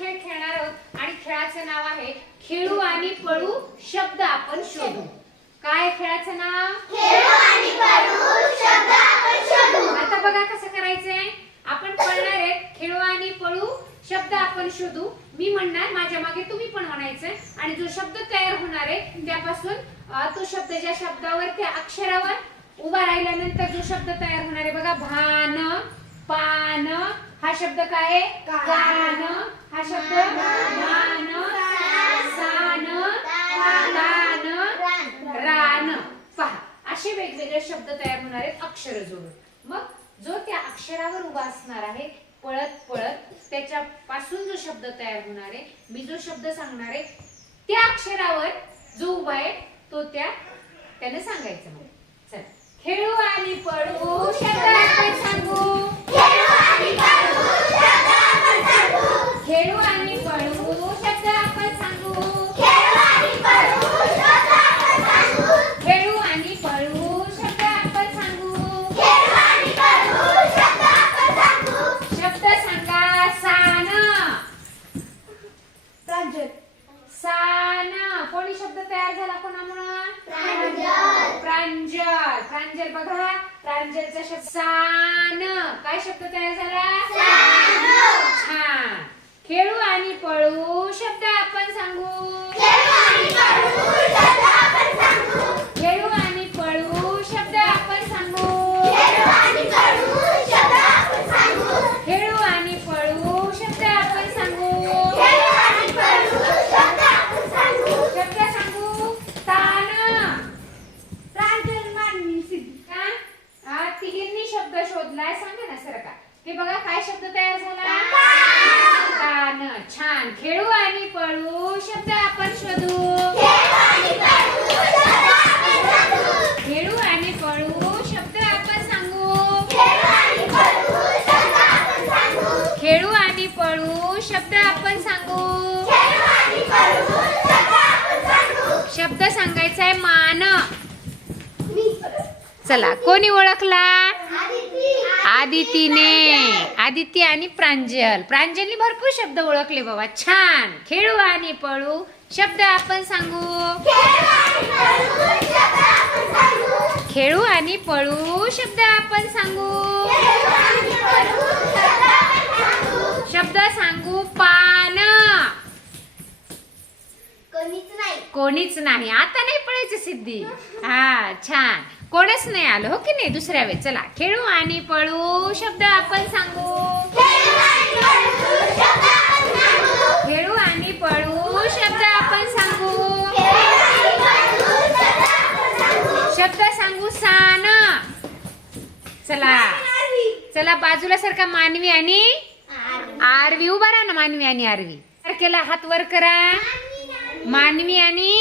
खेळ खेळणार आहोत आणि खेळाचं नाव आहे खेळू आणि पळू शब्द आपण शोधू. काय खेळाचं नाव? खेळू आणि पळू शब्द आपण शोधू. आता बघा कसं करायचंय. आपण पळणार आहे. खेळू आणि पळू शब्द आपण शोधू. मी म्हणणार, माझ्या मागे तुम्ही पण म्हणायचंय आणि जो शब्द तयार होणार आहे त्यापासून तो शब्द ज्या शब्दावर त्या अक्षरावर उभा राहिल्यानंतर जो शब्द तयार होणार आहे बघा, भान, पान, हा शब्द काय आहे? कान. हा शब्द मान, सान, तान, रान. पहा, असे वेगवेगळे शब्द तयार होणार आहेत अक्षर जोडून. मग जो त्या अक्षरावर उभा असणार आहे पळत पळत त्याच्यापासून जो शब्द तयार होणार आहे, मी जो शब्द सांगणार आहे त्या अक्षरावर जो उभा आहे तो त्याने सांगायचं. मग चल, खेळू आणि पळू शब्द आपण सांगू. खेळू आणि पळू शब्द आपण सांगू. खेळू आणि पळू शब्द आपण सांगू. खेळू आणि पळू शब्द आपण सांगू. खेळू आणि पळू शब्द आपण सांगू. खेळू आणि पळू शब्द आपण सांगू. शब्द सांगा. सान, प्रांजल. सान. कोणी शब्द तयार झाला कोणामुळे? प्रांजल. प्रांजल. प्रांजल बघा, प्रांजलचा शब्द सान. काय शब्द तयार झाला? सान. छान. खेळू आणि पळू शब्द आपण सांगू. खेळू आणि पळू शब्द आपण सांगू. खेळू आणि पळू शब्द आपण सांगू. खेळू आणि पळू शब्द आपण सांगू. खेळू आणि पळू शब्द आपण सांगू. खेळू आणि पळू शब्द आपण सांगू. शब्द सांगू. तान. प्रांजल, मानवी, सिद्धी. तिघींनी शब्द शोधलाय. सांगा ना सर का ते बघा काय शब्द तयार झाला? तान. छान. खेळू आणि पळू शब्द आपण शोधू. खेळू आणि पळू शब्द आपण सांगू. खेळू आणि पळू शब्द आपण सांगू. खेळू आणि पळू शब्द आपण सांगू. खेळू आणि पळू शब्द आपण सांगू. खेळू आणि पळू शब्द आपण सांगू. शब्द सांगायचा आहे मान. चला, कोणी ओळखला? आदितीने. आदिती आणि प्रांजल. प्रांजलनी भरपूर शब्द ओळखले बाबा. छान. खेळू आणि पळू शब्द आपण सांगू. खेळू आणि पळू शब्द आपण सांगू. खेळू आणि पळू शब्द आपण सांगू. खेळू आणि पळू शब्द आपण सांगू. शब्द सांगू. पान. कोणीच नाही. कोणीच नाही. आता नाही पळायचं सिद्धी. हा, छान. कोणच नाही आलं हो की नाही? दुसऱ्या वेळेस चला, खेळू आणि पळू शब्द आपण सांगू. खेळू आणि पळू शब्द आपण सांगू. खेळू आणि पळू शब्द आपण सांगू. खेळू आणि पळू शब्द आपण सांगू. शब्द सांगू. सान. चला चला, बाजूला सारखा मानवी आणि आरवी. उभा राहा ना मानवी आणि आरवी. केला, हात वर करा. मानवी आणि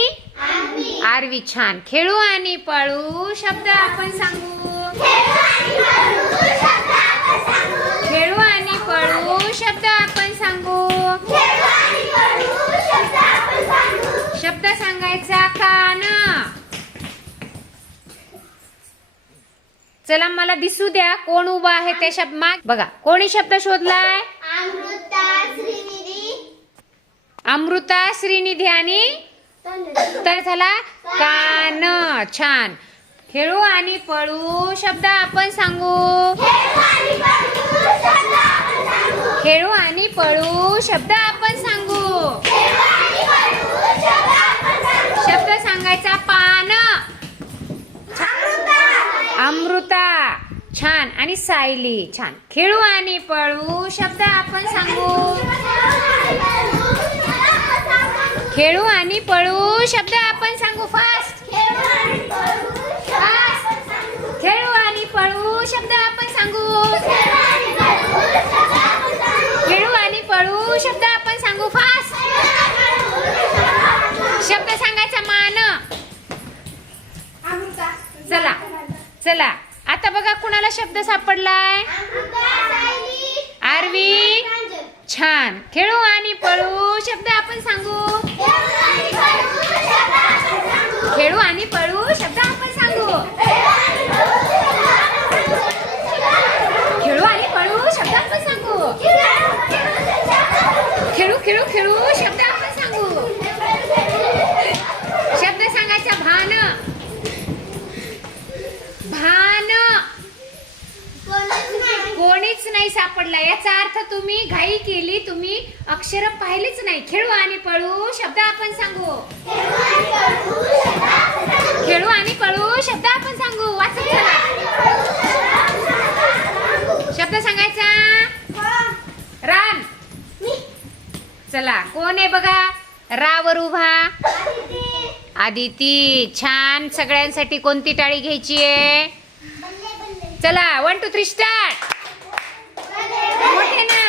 आरवी. छान. खेळू आणि पळू शब्द आपण सांगू. खेळू आणि पळू शब्द आपण सांगू. खेळू आणि पळू शब्द आपण सांगू. खेळू आणि पळू शब्द आपण सांगू. शब्द सांगायचा. कान. चला, मला दिसू द्या कोण उभा आहे त्या शब्द माग. बघा, कोणी शब्द शोधलाय? अमृता, श्रीनिधी, अमृता, श्रीनिधी आणि तर झाला कान. छान. खेळू आणि पळू शब्द आपण सांगू. खेळू आणि पळू शब्द आपण सांगू. खेळू आणि पळू शब्द आपण सांगू. खेळू आणि पळू शब्द आपण सांगू. शब्द सांगायचा. पान. अमृता. छान. आणि सायली. छान. खेळू आणि पळू शब्द आपण सांगू. खेळू आणि पळू शब्द आपण सांगू. फास्ट. खेळू आणि पळू शब्द आपण सांगू. खेळू आणि पळू शब्द आपण सांगू. खेळू आणि पळू शब्द आपण सांगू. खेळू आणि पळू शब्द आपण सांगू. फास्ट. शब्द सांगायचा. मान. अमृता. चला चला, आता बघा कुणाला शब्द सापडलाय? आरवी. छान. खेळू आणि पळू शब्द आपण सांगू. खेळू आणि पळू शब्द आपण सांगू. खेळू आणि पळू शब्द आपण सांगू. खेळू खेळू खेळू शब्द आपण सांगू. शब्द सांगायचा भान. भान कोणीच नाही सापडला. याचा अर्थ तुम्ही घाई केली, तुम्ही अक्षर पाहिलीच नाही. खेळू आणि पळू शब्द आपण सांगू. खेळू आणि पळू शब्द आपण सांगू. वाचत चला. शब्द सांगायचा. रान. चला कोण आहे बघा रावर उभा. आदिती. छान. सगळ्यांसाठी कोणती टाळी घ्यायची आहे. चला 1 2 3 स्टार्ट. मोठे ना.